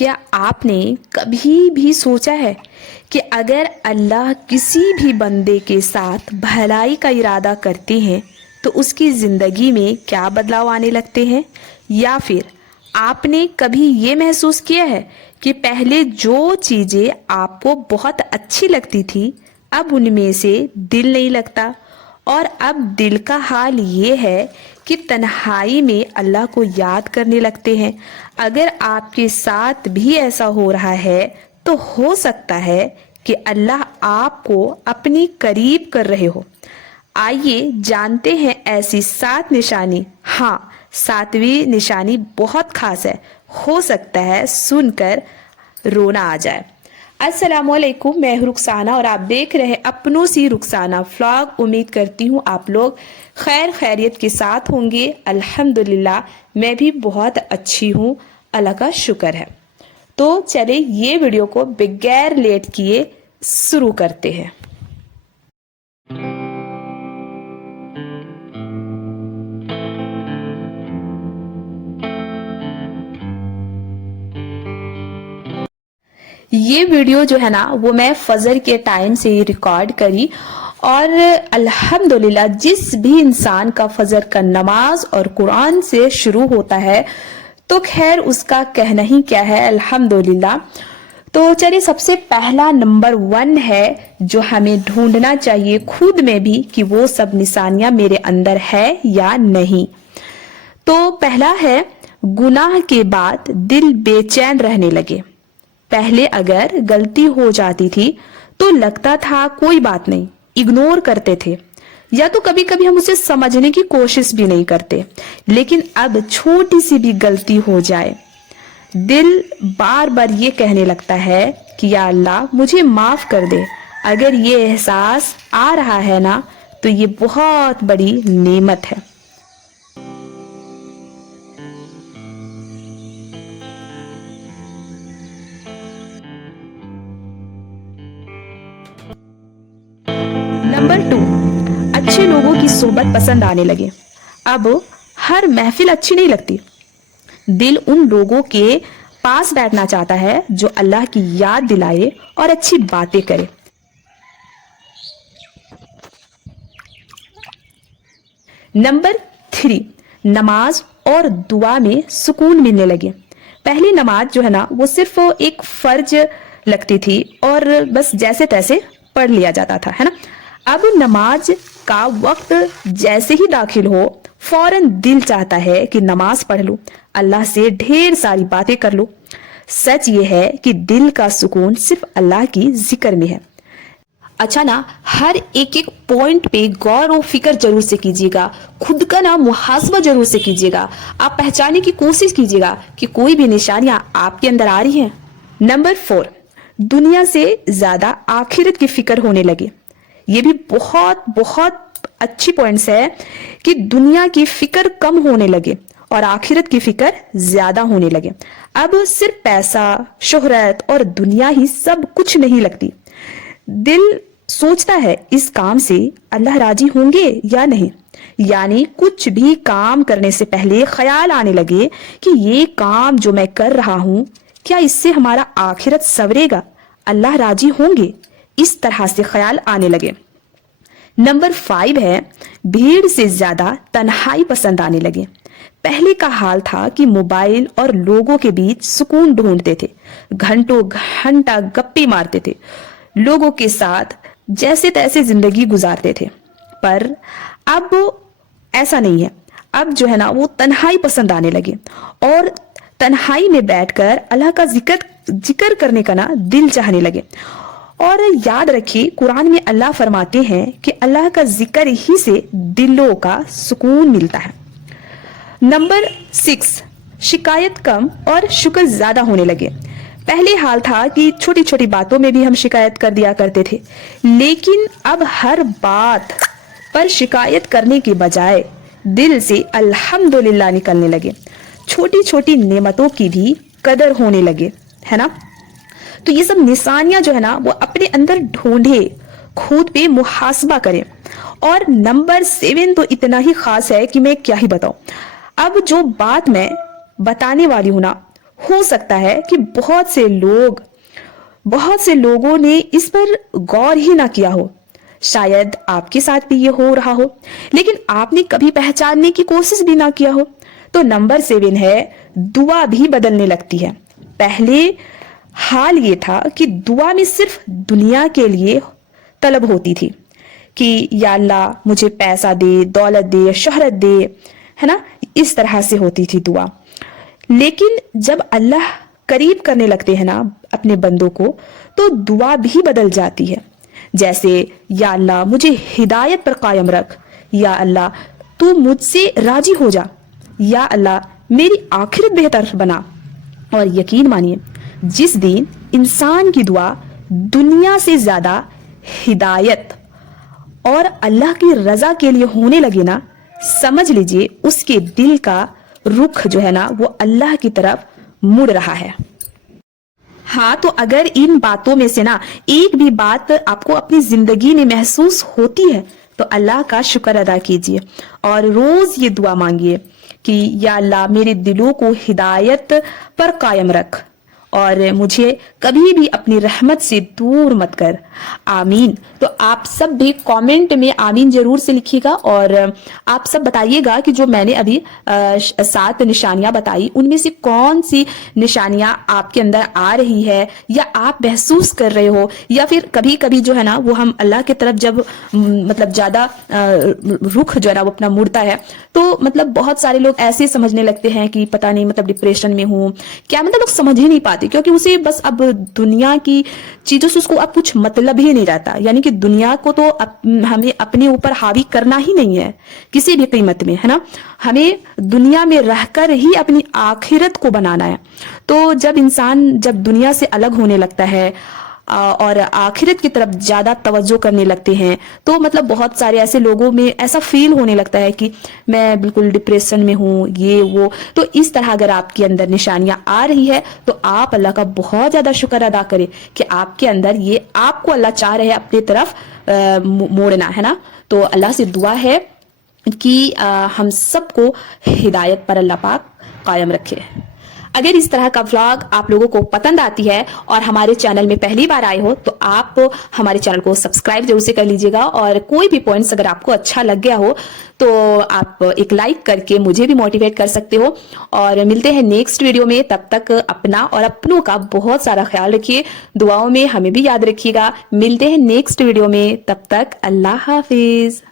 क्या आपने कभी भी सोचा है कि अगर अल्लाह किसी भी बंदे के साथ भलाई का इरादा करते हैं तो उसकी ज़िंदगी में क्या बदलाव आने लगते हैं? या फिर आपने कभी ये महसूस किया है कि पहले जो चीज़ें आपको बहुत अच्छी लगती थी अब उनमें से दिल नहीं लगता, और अब दिल का हाल ये है कि तन्हाई में अल्लाह को याद करने लगते हैं। अगर आपके साथ भी ऐसा हो रहा है तो हो सकता है कि अल्लाह आपको अपनी करीब कर रहे हो। आइए जानते हैं ऐसी 7 निशानी। हाँ, 7वीं निशानी बहुत खास है, हो सकता है सुनकर रोना आ जाए। अस्सलामुअलैकुम, मैं हूं रुखसाना और आप देख रहे हैं अपनों सी रुखसाना व्लॉग। उम्मीद करती हूँ आप लोग खैर खैरियत के साथ होंगे। अल्हम्दुलिल्लाह मैं भी बहुत अच्छी हूँ, अल्लाह का शुक्र है। तो चले ये वीडियो को बगैर लेट किए शुरू करते हैं। ये वीडियो जो है ना वो मैं फजर के टाइम से ही रिकॉर्ड करी, और अल्हम्दुलिल्लाह जिस भी इंसान का फजर का नमाज और कुरान से शुरू होता है तो खैर उसका कहना ही क्या है, अल्हम्दुलिल्लाह। तो चलिए, सबसे पहला नंबर 1 है जो हमें ढूंढना चाहिए खुद में भी कि वो सब निशानियां मेरे अंदर है या नहीं। तो पहला है, गुनाह के बाद दिल बेचैन रहने लगे। पहले अगर गलती हो जाती थी तो लगता था कोई बात नहीं, इग्नोर करते थे, या तो कभी कभी हम उसे समझने की कोशिश भी नहीं करते। लेकिन अब छोटी सी भी गलती हो जाए दिल बार बार ये कहने लगता है कि या अल्लाह मुझे माफ कर दे। अगर ये एहसास आ रहा है ना तो ये बहुत बड़ी नेमत है। नंबर 2, अच्छे लोगों की सोबत पसंद आने लगे। अब हर महफिल अच्छी नहीं लगती, दिल उन लोगों के पास बैठना चाहता है जो अल्लाह की याद दिलाए और अच्छी बातें करे। नंबर 3, नमाज और दुआ में सुकून मिलने लगे। पहली नमाज जो है ना वो सिर्फ एक फर्ज लगती थी और बस जैसे तैसे पढ़ लिया जाता था, है ना। अब नमाज का वक्त जैसे ही दाखिल हो फौरन दिल चाहता है कि नमाज पढ़ लूं, अल्लाह से ढेर सारी बातें कर लूं। सच ये है कि दिल का सुकून सिर्फ अल्लाह की जिक्र में है। अच्छा ना, हर एक एक पॉइंट पे गौर और फिक्र जरूर से कीजिएगा, खुद का ना मुहासबा जरूर से कीजिएगा। आप पहचानने की कोशिश कीजिएगा कि कोई भी निशानियां आपके अंदर आ रही हैं। नंबर 4, दुनिया से ज्यादा आखिरत की फिक्र होने लगे। ये भी बहुत बहुत अच्छी पॉइंट्स है कि दुनिया की फिक्र कम होने लगे और आखिरत की फिक्र ज्यादा होने लगे। अब सिर्फ पैसा, शोहरत और दुनिया ही सब कुछ नहीं लगती। दिल सोचता है इस काम से अल्लाह राजी होंगे या नहीं। यानी कुछ भी काम करने से पहले ख्याल आने लगे कि ये काम जो मैं कर रहा हूं क्या इससे हमारा आखिरत सवरेगा, अल्लाह राजी होंगे, इस तरह से ख्याल आने लगे। नंबर 5 है, भीड़ से ज्यादा तन्हाई पसंद आने लगे। पहले का हाल था कि मोबाइल और लोगों के बीच सुकून ढूंढते थे, घंटों घंटा गप्पे मारते थे, लोगों के साथ जैसे तैसे जिंदगी गुजारते थे। पर अब ऐसा नहीं है। अब जो है ना वो तन्हाई पसंद आने लगे और तन्हाई में बैठकर अल्लाह का जिक्र करने का ना दिल चाहने लगे। और याद रखिए, कुरान में अल्लाह फरमाते हैं कि अल्लाह का जिक्र ही से दिलों का सुकून मिलता है। नंबर 6, शिकायत कम और शुक्र ज्यादा होने लगे। पहले हाल था कि छोटी छोटी बातों में भी हम शिकायत कर दिया करते थे, लेकिन अब हर बात पर शिकायत करने के बजाय दिल से अल्हम्दुलिल्लाह निकलने लगे। छोटी छोटी नेमतों की भी कदर होने लगे, है ना। तो ये सब निशानियां जो है ना वो अपने अंदर ढूंढे, खुद पे मुहासबा करें। और नंबर 7 तो इतना ही खास है कि मैं क्या ही बताऊं। अब जो बात मैं बताने वाली हूं ना हो सकता है कि बहुत से लोगों ने इस पर गौर ही ना किया हो, शायद आपके साथ भी ये हो रहा हो, लेकिन आपने कभी पहचानने की कोशिश भी ना किया हो। तो नंबर 7 है, दुआ भी बदलने लगती है। पहले हाल ये था कि दुआ में सिर्फ दुनिया के लिए तलब होती थी कि या अल्लाह मुझे पैसा दे, दौलत दे, शोहरत दे, है ना, इस तरह से होती थी दुआ। लेकिन जब अल्लाह करीब करने लगते हैं ना अपने बंदों को, तो दुआ भी बदल जाती है। जैसे या अल्लाह मुझे हिदायत पर कायम रख, या अल्लाह तू मुझसे राजी हो जा, या अल्लाह मेरी आखिरत बेहतर बना। और यकीन मानिए, जिस दिन इंसान की दुआ दुनिया से ज्यादा हिदायत और अल्लाह की रजा के लिए होने लगे ना, समझ लीजिए उसके दिल का रुख जो है ना वो अल्लाह की तरफ मुड़ रहा है। हाँ, तो अगर इन बातों में से ना एक भी बात आपको अपनी जिंदगी में महसूस होती है तो अल्लाह का शुक्र अदा कीजिए और रोज ये दुआ मांगिए कि या अल्लाह मेरे दिलों को हिदायत पर कायम रख और मुझे कभी भी अपनी रहमत से दूर मत कर, आमीन। तो आप सब भी कमेंट में आमीन जरूर से लिखिएगा और आप सब बताइएगा कि जो मैंने अभी 7 निशानियां बताई उनमें से कौन सी निशानियां आपके अंदर आ रही है या आप महसूस कर रहे हो, या फिर कभी कभी जो है ना वो हम अल्लाह की तरफ जब मतलब ज्यादा रुख जो है ना वो अपना मुड़ता है तो मतलब बहुत सारे लोग ऐसे समझने लगते हैं कि पता नहीं मतलब डिप्रेशन में हूँ क्या, मतलब लोग समझ ही नहीं पाते क्योंकि उसे बस अब दुनिया की चीजों से उसको अब कुछ मतलब ही नहीं रहता। यानी कि दुनिया को तो हमें अपने ऊपर हावी करना ही नहीं है किसी भी कीमत में, है ना। हमें दुनिया में रहकर ही अपनी आखिरत को बनाना है। तो जब इंसान जब दुनिया से अलग होने लगता है और आखिरत की तरफ ज्यादा तवज्जो करने लगते हैं तो मतलब बहुत सारे ऐसे लोगों में ऐसा फील होने लगता है कि मैं बिल्कुल डिप्रेशन में हूँ, ये वो। तो इस तरह अगर आपके अंदर निशानियां आ रही है तो आप अल्लाह का बहुत ज्यादा शुक्र अदा करें कि आपके अंदर ये आपको अल्लाह चाह रहे हैं अपनी तरफ मोड़ना, है ना। तो अल्लाह से दुआ है कि हम सबको हिदायत पर अल्लाह पाक कायम रखे। अगर इस तरह का व्लॉग आप लोगों को पसंद आती है और हमारे चैनल में पहली बार आए हो तो आप हमारे चैनल को सब्सक्राइब जरूर से कर लीजिएगा और कोई भी पॉइंट्स अगर आपको अच्छा लग गया हो तो आप एक लाइक करके मुझे भी मोटिवेट कर सकते हो। और मिलते हैं नेक्स्ट वीडियो में, तब तक अपना और अपनों का बहुत सारा ख्याल रखिए, दुआओं में हमें भी याद रखिएगा। मिलते हैं नेक्स्ट वीडियो में, तब तक अल्लाह हाफिज।